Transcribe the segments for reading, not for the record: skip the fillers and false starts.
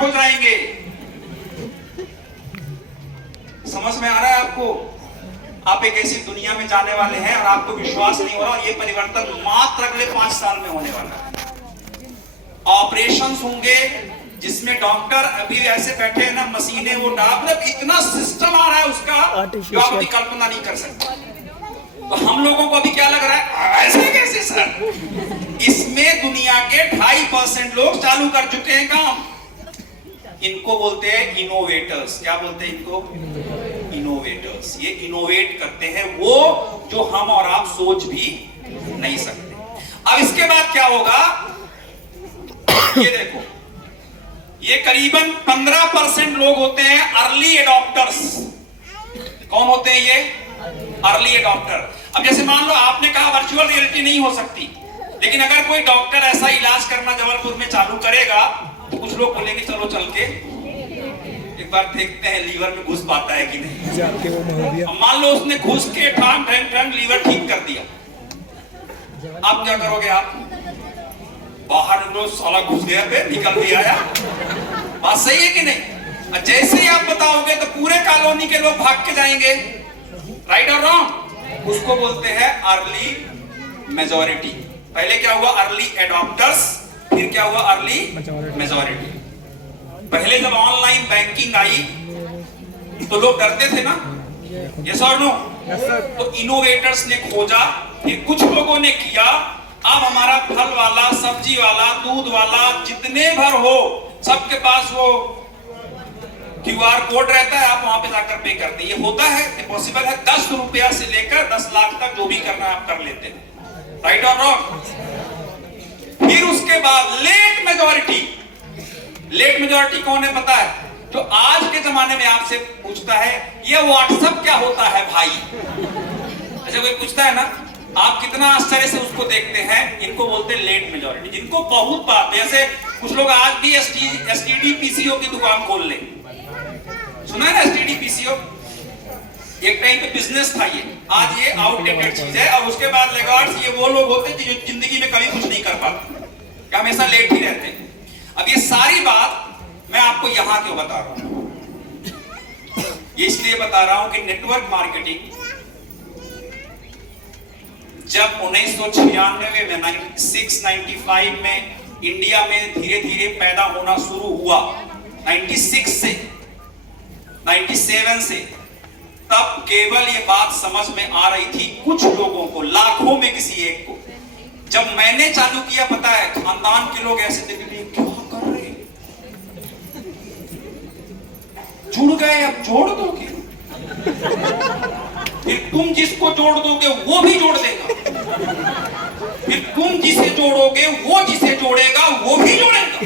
हो जाएंगे। समझ में आ रहा है आपको? आप एक ऐसी दुनिया में जाने वाले हैं और आपको विश्वास नहीं हो रहा, ये परिवर्तन मात्र अगले 5 साल में होने वाला है। ऑपरेशंस होंगे जिसमें डॉक्टर अभी ऐसे बैठे हैं ना, मशीनें वो मतलब इतना सिस्टम आ रहा है उसका जो आप अभी कल्पना नहीं कर सकते। तो हम लोगों को अभी क्या लग रहा है, ऐसे कैसे सर? इसमें दुनिया के 2.5% लोग चालू कर चुके हैं काम। इनको बोलते हैं इनोवेटर्स। क्या बोलते हैं इनको? इनोवेटर्स। ये इनोवेट करते हैं वो जो हम और आप सोच भी नहीं सकते। अब इसके बाद क्या होगा, ये देखो, ये करीबन 15% लोग होते हैं अर्ली एडॉप्टर्स। कौन होते हैं ये? Early adapter. अब जैसे मान लो आपने कहा वर्चुअल रियलिटी नहीं हो सकती, लेकिन अगर कोई डॉक्टर ऐसा इलाज करना जबलपुर में चालू करेगा तो कुछ लोग बोलेंगे चलो चल के एक बार देखते हैं लीवर में घुस पाता है कि नहीं। मान लो उसने घुस के ठंग लीवर ठीक कर दिया, आप क्या करोगे? आप बाहर निकलो, साला घुस गया पे निकल भी आया। बात सही है कि नहीं? जैसे ही आप बताओगे तो पूरे कॉलोनी के लोग भाग के जाएंगे। राइट और रॉन्ग? उसको बोलते हैं अर्ली मेजॉरिटी। पहले क्या हुआ? अर्ली एडॉप्टर्स, फिर क्या हुआ? Early majority. पहले जब ऑनलाइन बैंकिंग आई तो लोग डरते थे ना, यस और नो? तो इनोवेटर्स ने खोजा, फिर कुछ लोगों ने किया। अब हमारा फल वाला, सब्जी वाला, दूध वाला, जितने भर हो सबके पास वो QR कोड रहता है, आप वहां पे जाकर पे करते हैं। ये होता है, ये पॉसिबल है। 10 रुपया से लेकर 10 लाख तक जो भी करना है आप कर लेते हैं। राइट और रॉन्ग? फिर उसके बाद लेट मेजॉरिटी। लेट मेजॉरिटी कौन है पता है? जो आज के जमाने में आपसे पूछता है ये व्हाट्सएप क्या होता है भाई। अच्छा कोई पूछता है ना, आप कितना आश्चर्य से उसको देखते हैं। इनको बोलते हैं लेट मेजॉरिटी, जिनको बहुत बात। जैसे कुछ लोग आज भी STD PCO की दुकान खोल ले। सुना है ना STD PCO? एक टाइम पे बिजनेस था ये, आज ये आउटडेटेड चीज है। और उसके बाद लेगार्ड्स, ये वो लोग होते हैं जो जिंदगी में कभी कुछ नहीं कर पाते, क्या हमेशा लेट ही रहते हैं। अब ये सारी बात मैं आपको यहां क्यों बता रहा हूं? ये इसलिए बता रहा हूं कि नेटवर्क मार्केटिंग जब 1996 में 96-95 में इंडिया में धीरे धीरे पैदा होना शुरू हुआ, 96 से 97 से, तब केवल ये बात समझ में आ रही थी कुछ लोगों को, लाखों में किसी एक को। जब मैंने चालू किया, पता है, खानदान के लोग ऐसे देख रहे, क्या कर रहे, जुड़ गए, अब जोड़ दोगे। फिर तुम जिसको जोड़ दोगे वो भी जोड़ देगा, फिर तुम जिसे जोड़ोगे वो जिसे जोड़ेगा वो भी जोड़ेगा।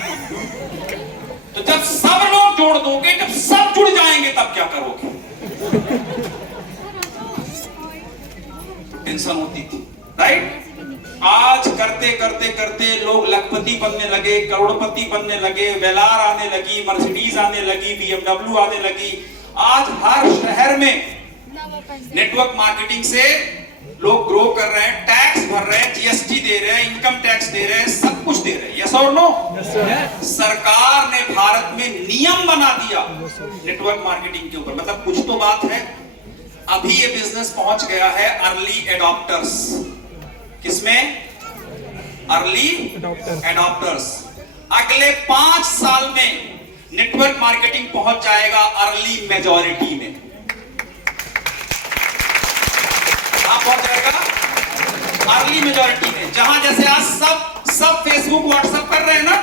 तो जब सब लोग जोड़ दोगे, जब सब जुड़ जाएंगे, तब क्या करोगे? टेंशन होती थी, राइट? आज करते करते करते लोग लखपति बनने लगे, करोड़पति बनने लगे, वेलार आने लगी, मर्सिडीज आने लगी, BMW आने लगी। आज हर शहर में नेटवर्क मार्केटिंग से लोग ग्रो कर रहे हैं, टैक्स भर रहे हैं, GST दे रहे हैं, इनकम टैक्स दे रहे हैं, सब कुछ दे रहे हैं। यस और नो? सरकार ने भारत में नियम बना दिया नेटवर्क मार्केटिंग के ऊपर। मतलब कुछ तो बात है। अभी ये बिजनेस पहुंच गया है अर्ली एडॉप्टर्स। किसमें? Early adopters. अगले 5 साल में नेटवर्क मार्केटिंग पहुंच जाएगा अर्ली मेजॉरिटी में। पहुंच जाएगा अर्ली मेजॉरिटी में, जहां जैसे आज सब फेसबुक व्हाट्सएप कर रहे हैं ना,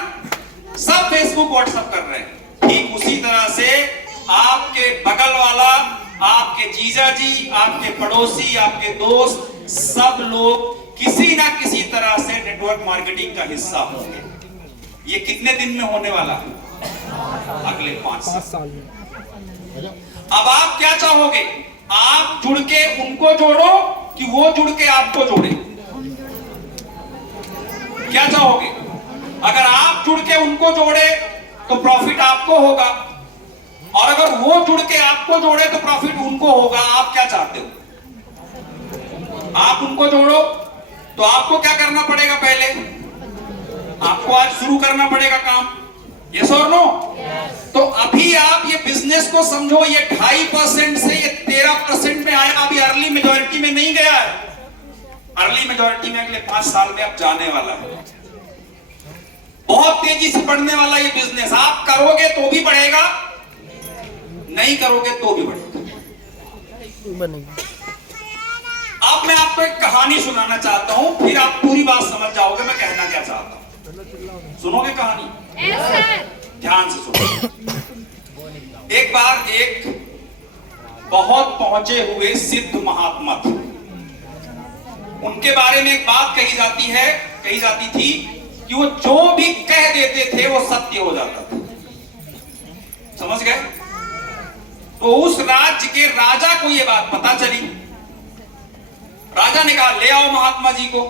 सब फेसबुक व्हाट्सएप कर रहे हैं, ठीक उसी तरह से आपके बगल वाला, आपके जीजा जी, आपके पड़ोसी, आपके दोस्त, सब लोग किसी ना किसी तरह से नेटवर्क मार्केटिंग का हिस्सा होंगे। ये कितने दिन में होने वाला है? अगले 5 साल में। अब आप क्या चाहोगे? आप जुड़ के उनको जोड़ो कि वो जुड़ के आपको जोड़े? क्या चाहोगे? अगर आप जुड़ के उनको जोड़े तो प्रॉफिट आपको होगा, और अगर वो जुड़ के आपको जोड़े तो प्रॉफिट उनको होगा। आप क्या चाहते हो? आप उनको जोड़ो तो आपको क्या करना पड़ेगा? पहले आपको आज शुरू करना पड़ेगा काम। यस और नो? अभी आप ये बिजनेस को समझो, ये 2.5% से ये 13% में आया, अभी अर्ली मेजॉरिटी में नहीं गया है। अर्ली मेजॉरिटी में अगले 5 साल में अब जाने वाला है। बहुत तेजी से बढ़ने वाला ये बिजनेस। आप करोगे तो भी बढ़ेगा, नहीं करोगे तो भी बढ़ेगा। अब मैं आपको एक कहानी सुनाना चाहता हूं, फिर आप पूरी बात समझ जाओगे मैं कहना क्या चाहता हूं। सुनोगे कहानी? ध्यान से सुनो। एक बार एक बहुत पहुंचे हुए सिद्ध महात्मा थे। उनके बारे में एक बात कही जाती थी कि वो जो भी कह देते थे वो सत्य हो जाता था। समझ गए? तो उस राज्य के राजा को ये बात पता चली। राजा ने कहा ले आओ महात्मा जी को।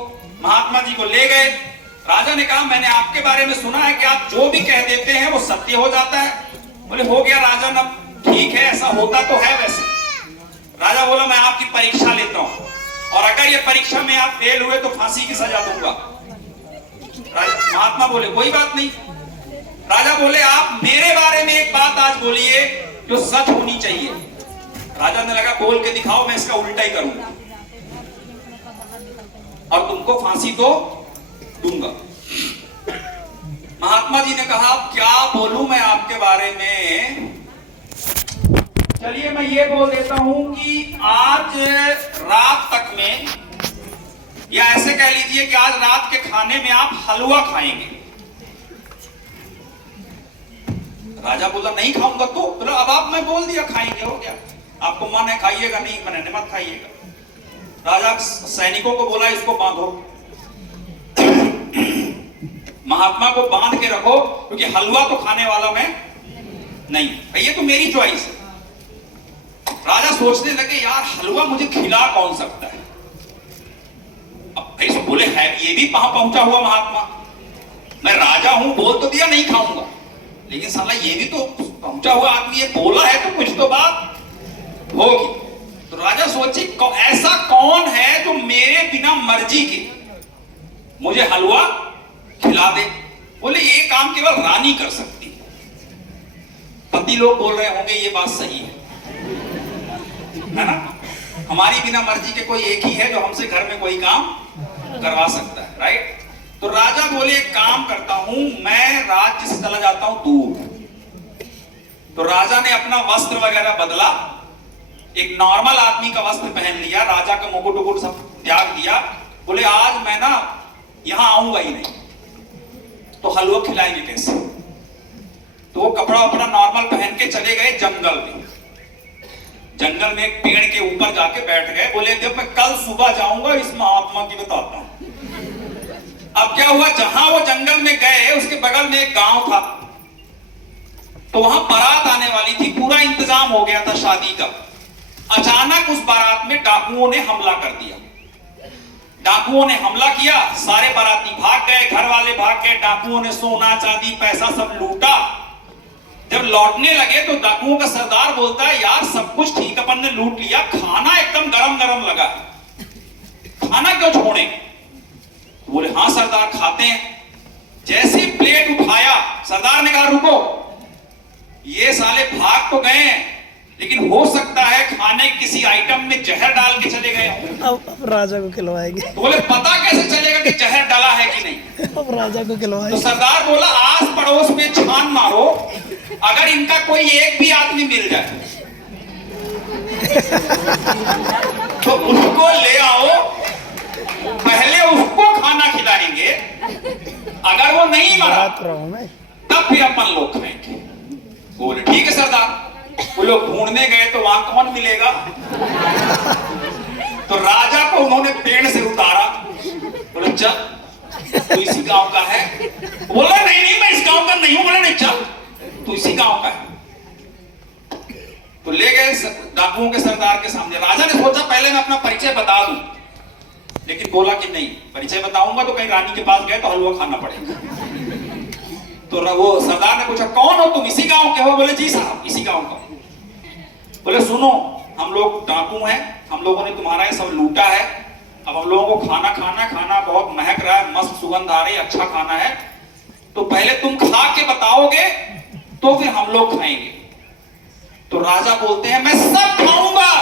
महात्मा जी को ले गए। राजा ने कहा मैंने आपके बारे में सुना है कि आप जो भी कह देते हैं वो सत्य हो जाता है। बोले हो गया राजन, अब ठीक है, ऐसा होता तो है वैसे। राजा बोला मैं आपकी परीक्षा लेता हूं और अगर ये परीक्षा में आप फेल हुए तो फांसी की सजा दूंगा। महात्मा बोले कोई बात नहीं। राजा बोले आप मेरे बारे में एक बात आज बोलिए जो सच होनी चाहिए। राजा ने लगा बोल के दिखाओ, मैं इसका उल्टा ही करूंगा और तुमको फांसी तो दूंगा। महात्मा जी ने कहा क्या बोलूं मैं आपके बारे में? चलिए मैं ये बोल देता हूं कि आज रात तक में, या ऐसे कह लीजिए कि आज रात के खाने में आप हलवा खाएंगे। राजा बोला नहीं खाऊंगा। तो बोला अब आप, मैं बोल दिया खाएंगे, हो गया। आपको मन है खाइएगा, नहीं मन है मत खाइएगा। राजा सैनिकों को बोला इसको बांधो, महात्मा को बांध के रखो, क्योंकि हलवा तो खाने वाला मैं नहीं, ये तो मेरी चॉइस है। राजा सोचने लगे यार हलवा मुझे खिला कौन सकता है। अब भाई सब बोले है ये भी पहुंचा हुआ महात्मा, मैं राजा हूं, बोल तो दिया नहीं खाऊंगा, लेकिन साला ये भी तो पहुंचा हुआ आदमी, ये बोला है तो कुछ तो बात होगी। तो राजा सोचे ऐसा कौन है जो मेरे बिना मर्जी के मुझे हलवा खिला दे। बोले ये काम केवल रानी कर सकती है। पति लोग बोल रहे होंगे ये बात सही है ना, हमारी बिना मर्जी के कोई एक ही है जो हमसे घर में कोई काम करवा सकता है, राइट। तो राजा बोले एक काम करता हूं, मैं राज्य से चला जाता हूं दूर। तो राजा ने अपना वस्त्र वगैरह बदला, एक नॉर्मल आदमी का वस्त्र पहन लिया, राजा का मुकुट उकुट सब त्याग दिया। बोले आज मैं ना यहां आऊंगा ही नहीं, तो हलवा खिलाएंगे कैसे? तो वो कपड़ा अपना नॉर्मल पहन के चले गए जंगल में। जंगल में एक पेड़ के ऊपर जाके बैठ गए। बोले जब मैं कल सुबह जाऊंगा इस महात्मा की बताता हूं। अब क्या हुआ, जहां वो जंगल में गए उसके बगल में एक गांव था, तो वहां बारात आने वाली थी, पूरा इंतजाम हो गया था शादी का। अचानक उस बारात में डाकुओं ने हमला कर दिया। डाकुओं ने हमला किया, सारे बाराती भाग गए, घर वाले भाग गए, डाकुओं ने सोना चांदी पैसा सब लूटा। जब लौटने लगे तो डाकुओं का सरदार बोलता है यार सब कुछ ठीक अपन ने लूट लिया, खाना एकदम गरम गरम लगा, खाना क्यों छोड़े? बोले हाँ सरदार खाते हैं। जैसे प्लेट उठाया सरदार ने कहा रुको, ये साले भाग तो गए हैं लेकिन हो सकता है खाने किसी आइटम में जहर डाल के चले गए। अब राजा को खिलवाएंगे। तो बोले पता कैसे चलेगा कि जहर डाला है कि नहीं? अब राजा को खिलवाएंगे। तो सरदार बोला आस पड़ोस में छान मारो, अगर इनका कोई एक भी आदमी मिल जाए तो उसको ले आओ, पहले उसको खाना खिलाएंगे, अगर वो नहीं मरा तब फिर अपन लोग खाएंगे। बोले ठीक है सरदार। वो लोग ढूंढने गए तो वहां कौन मिलेगा, तो राजा को उन्होंने पेड़ से उतारा। बोले चल तू इसी गांव का है। बोला नहीं नहीं मैं इस गांव का नहीं हूं। बोला नहीं चल तू इसी गांव का है। तो ले गए डाकुओं के सरदार के सामने। राजा ने सोचा पहले मैं अपना परिचय बता दूं, लेकिन बोला कि नहीं परिचय बताऊंगा तो कहीं रानी के पास गए तो हलवा खाना पड़ेगा। तो वो सरदार ने पूछा कौन हो तुम, इसी गांव के हो? बोले जी साहब इसी गांव का। बोले सुनो हम लोग डाकू हैं, हम लोगों ने तुम्हारा ये सब लूटा है, अब हम लोगों को खाना बहुत महक रहा है, मस्त सुगंध आ रही है, अच्छा खाना है, तो पहले तुम खा के बताओगे तो फिर हम लोग खाएंगे। तो राजा बोलते हैं मैं सब खाऊंगा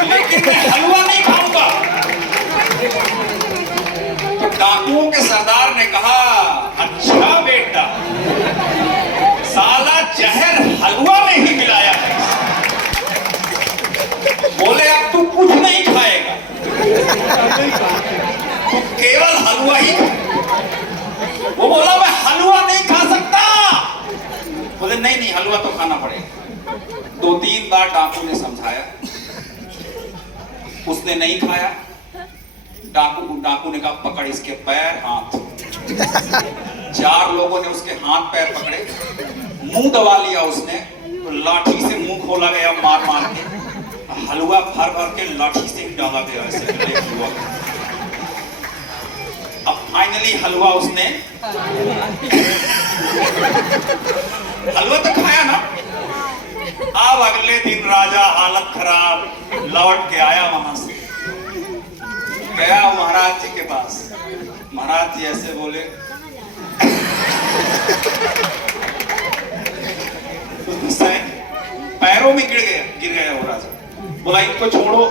लेकिन मैं हलवा नहीं खाऊंगा। तो डाकुओं के सरदार ने कहा अच्छा बेटा, साला जहर हलवा में ही मिलाया है। बोले अब तू कुछ नहीं खाएगा, तू केवल हलवा ही। वो बोला मैं हलवा नहीं खा सकता। बोले नहीं नहीं हलवा तो खाना पड़ेगा। 2-3 बार डाकू ने समझाया, उसने नहीं खाया। डाकू ने कहा पकड़ इसके पैर हाथ। 4 लोगों ने उसके हाथ पैर पकड़े, मुंह दबा लिया उसने, तो लाठी से मुंह खोला गया मार मार के। हलवा भर भर के लाठी से डाला गया ऐसे हलवा। अब फाइनली हलवा उसने हलवा तो खाया ना। अब अगले दिन राजा हालत खराब लौट के आया वहां से, गया महाराज जी के पास। महाराज जी ऐसे बोले पैरों में गिर गया वो राजा। बोला इनको छोड़ो।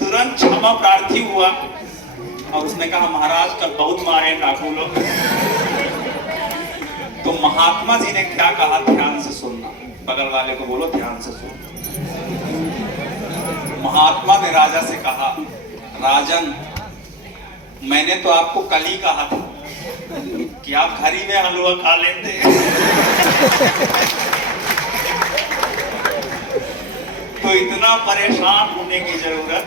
तुरंत क्षमा प्रार्थी हुआ और उसने कहा महाराज कल बहुत मारे डाकू लोग। तो महात्मा जी ने क्या कहा ध्यान से सुनना, बगल वाले को बोलो ध्यान से सुन। महात्मा ने राजा से कहा राजन मैंने तो आपको कल ही कहा था कि आप घर ही में हलवा खा लेते। तो इतना परेशान होने की जरूरत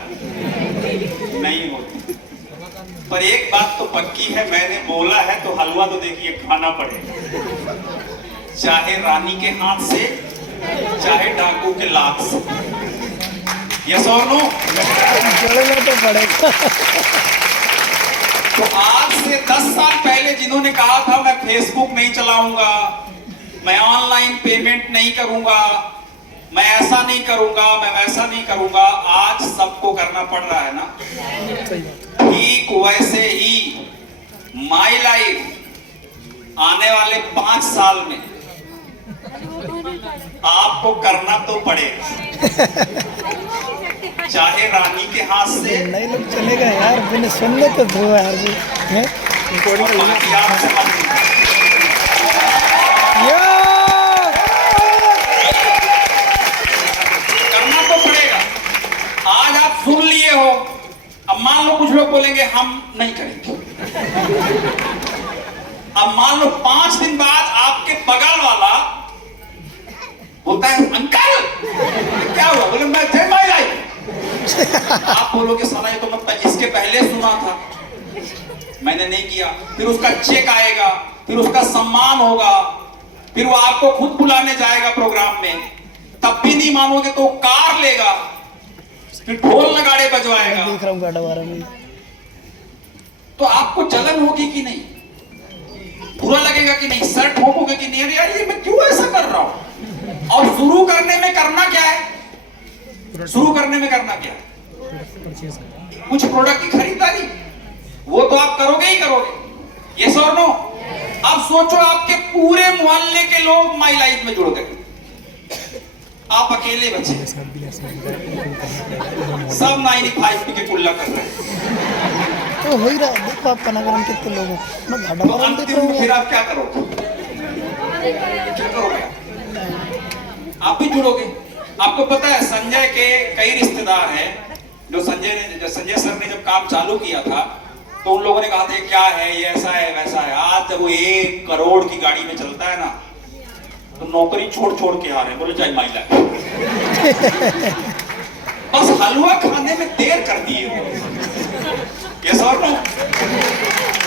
नहीं होती। पर एक बात तो पक्की है, मैंने बोला है तो हलवा तो देखिए खाना पड़ेगा, चाहे रानी के हाथ से चाहे डाकू के लात से। यस और नो? तो पड़ेगा। तो आज से 10 साल पहले जिन्होंने कहा था मैं फेसबुक नहीं चलाऊंगा, मैं ऑनलाइन पेमेंट नहीं करूंगा, मैं ऐसा नहीं करूंगा, मैं वैसा नहीं करूंगा, आज सबको करना पड़ रहा है ना। ठीक वैसे ही माई लाइफ आने वाले 5 साल में आपको करना तो पड़ेगा, चाहे रानी के हाथ से नहीं लोग चलेगा यार, बिना सुनने तो धो यार जी हैं। करना तो पड़ेगा। आज आप सुन लिए हो, अब मान लो कुछ लोग बोलेंगे हम नहीं करेंगे। अब मान लो 5 दिन बाद आपके बगल वाला बोलता है अंकल क्या हुआ? बोले मैं जय माई लाइफ। आप बोलोगे साला ये तो मतलब इसके पहले सुना था, मैंने नहीं किया। फिर उसका चेक आएगा, फिर उसका सम्मान होगा, फिर वो आपको खुद बुलाने जाएगा प्रोग्राम में, तब भी नहीं मानोगे तो कार लेगा, फिर ढोल नगाड़े बजवाएगा। देख रहा हूँ गाड़ा वाला में। तो आपको जलन होगी कि नहीं? बुरा लगेगा कि नहीं? सर ठोकोगे कि नहीं? अरे यार ये मैं क्यों ऐसा कर रहा हूं? और शुरू करने में करना क्या है? शुरू करने में करना क्या है? कुछ प्रोडक्ट की खरीदारी, वो तो आप करोगे ही करोगे। यस और नो? अब सोचो आपके पूरे मोहल्ले के लोग माई लाइफ में जुड़ गए, आप अकेले बचे, सब 95 पी के कुल्ला कर रहे हैं। तो हो ही रहा है। देखो आपका नगर कितने लोग हैं, मैं घाटा तो अंतिम फिर आप क्या करोगे? क्या करोगे? आप भी जुड़ोगे। आपको पता है संजय के कई रिश्तेदार हैं जो संजय सर ने जब काम चालू किया था तो उन लोगों ने कहा था क्या है ये, ऐसा है वैसा है। आज जब वो 1 करोड़ की गाड़ी में चलता है ना तो नौकरी छोड़ छोड़ के आ रहे हैं, बोले जय माई लाइफ। बस हलवा खाने में देर कर दिए हो। ये सर नो,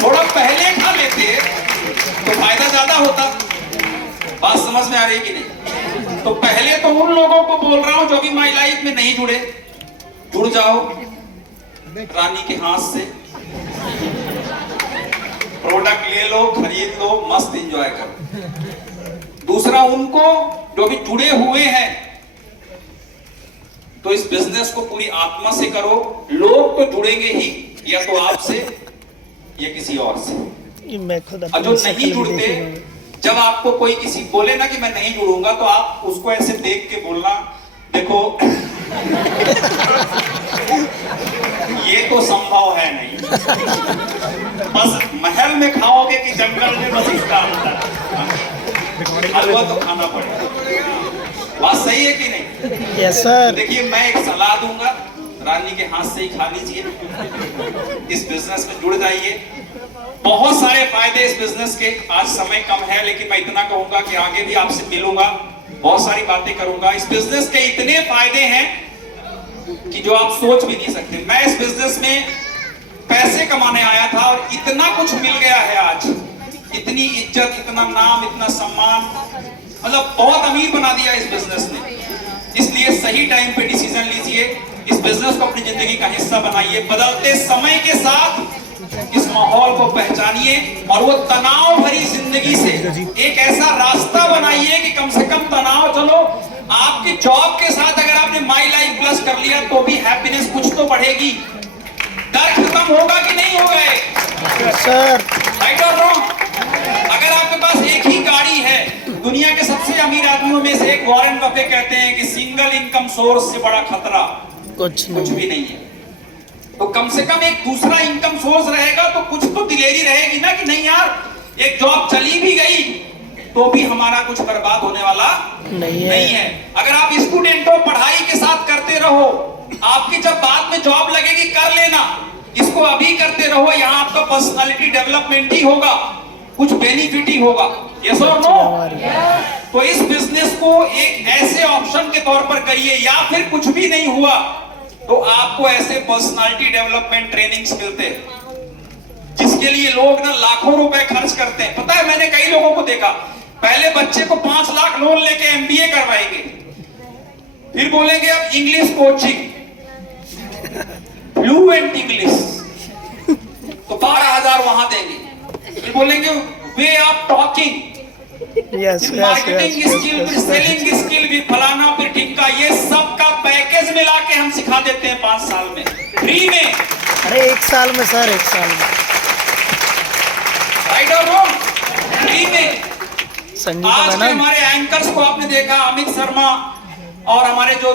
थोड़ा पहले खा लेते तो फायदा ज्यादा होता। बात समझ में आ रही कि नहीं? तो पहले तो उन लोगों को बोल रहा हूं जो भी माई लाइफ में नहीं जुड़े, जुड़ जाओ रानी के हाथ से, प्रोडक्ट ले लो, खरीद लो, मस्त एंजॉय करो। दूसरा उनको जो भी जुड़े हुए हैं तो इस बिजनेस को पूरी आत्मा से करो। लोग तो जुड़ेंगे ही, या तो आपसे या किसी और से। मैं खुद और जो नहीं जुड़ते जब आपको कोई किसी बोले ना कि मैं नहीं जुड़ूंगा, तो आप उसको ऐसे देख के बोलना, देखो ये तो संभव है नहीं, बस महल में खाओगे कि जंगल में, बस इसका अंतर। हलवा तो खाना पड़ेगा। बात सही है कि नहीं? Yes sir. देखिए, मैं एक सलाह दूंगा, रानी के हाथ से ही खा लीजिए, इस बिजनेस में जुड़ जाइए। बहुत सारे फायदे इस बिजनेस के। आज समय कम है, लेकिन मैं इतना कहूंगा कि आगे भी आपसे मिलूंगा, बहुत सारी बातें करूंगा। इस बिजनेस के इतने फायदे हैं कि जो आप सोच भी नहीं सकते। मैं इस बिजनेस में पैसे कमाने आया था और इतना कुछ मिल गया है आज, इतनी इज्जत, इतना नाम, इतना सम्मान, मतलब बहुत अमीर बना दिया इस बिजनेस ने। इसलिए सही टाइम पे डिसीजन लीजिए, इस बिजनेस को अपनी जिंदगी का हिस्सा बनाइए। बदलते समय के साथ इस माहौल को पहचानिए और वो तनाव भरी जिंदगी से एक ऐसा रास्ता बनाइए कि कम से कम तनाव, चलो आपकी जॉब के साथ अगर आपने माई लाइफ प्लस कर लिया तो भी हैप्पीनेस कुछ तो बढ़ेगी। डर खत्म होगा कि नहीं होगा सर? राइट और रॉन्ग? अगर आपके पास एक ही गाड़ी है, दुनिया के सबसे अमीर आदमियों में से एक वॉरेन बफे कहते हैं कि सिंगल इनकम सोर्स से बड़ा खतरा कुछ भी नहीं है। तो कम से कम एक दूसरा इनकम सोर्स रहेगा तो कुछ तो दिलेरी रहेगी ना, कि नहीं यार, एक जॉब चली भी गई तो भी हमारा कुछ बर्बाद होने वाला नहीं है। अगर आप स्टूडेंट हो, पढ़ाई के साथ करते रहो, आपकी जब बाद में जॉब लगेगी कर लेना, इसको अभी करते रहो, यहाँ आपका पर्सनालिटी डेवलपमेंट ही होगा, कुछ बेनिफिट ही होगा। यस और नो? तो इस बिजनेस को एक ऐसे ऑप्शन के तौर पर करिए, या फिर कुछ भी नहीं हुआ तो आपको ऐसे पर्सनालिटी डेवलपमेंट ट्रेनिंग्स मिलते हैं, जिसके लिए लोग ना लाखों रुपए खर्च करते हैं। पता है, मैंने कई लोगों को देखा, पहले बच्चे को 5 लाख लोन लेके MBA करवाएंगे, फिर बोलेंगे अब इंग्लिश कोचिंग, फ्लुएंट इंग्लिश, तो 12,000 वहां देंगे, फिर बोलेंगे way of talking, marketing skill, फिर सेलिंग स्किल, फिर फलाना, फिर ढिमका, ये सब का पैकेज मिला के हम सिखा देते हैं 5 साल में, फ्री में। अरे 1 साल में सर, 1 साल में। राइट और रॉन्ग? फ्री में। आज के हमारे एंकर्स को आपने देखा, अमित शर्मा और हमारे जो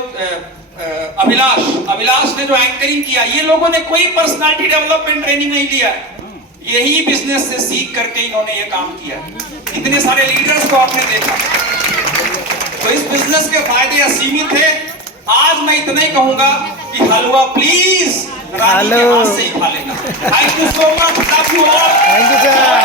अभिलाष ने जो एंकरिंग किया, ये लोगों ने कोई पर्सनालिटी डेवलपमेंट ट्रेनिंग नहीं लिया है, यही बिजनेस से सीख करके इन्होंने ये काम किया। इतने सारे लीडर्स को आपने देखा। तो इस बिजनेस के फायदे असीमित है। आज मैं इतना ही कहूंगा कि हलवा प्लीज रानी के हाथ से ही खा लेना। Thank you so much, love you all. Thank you sir.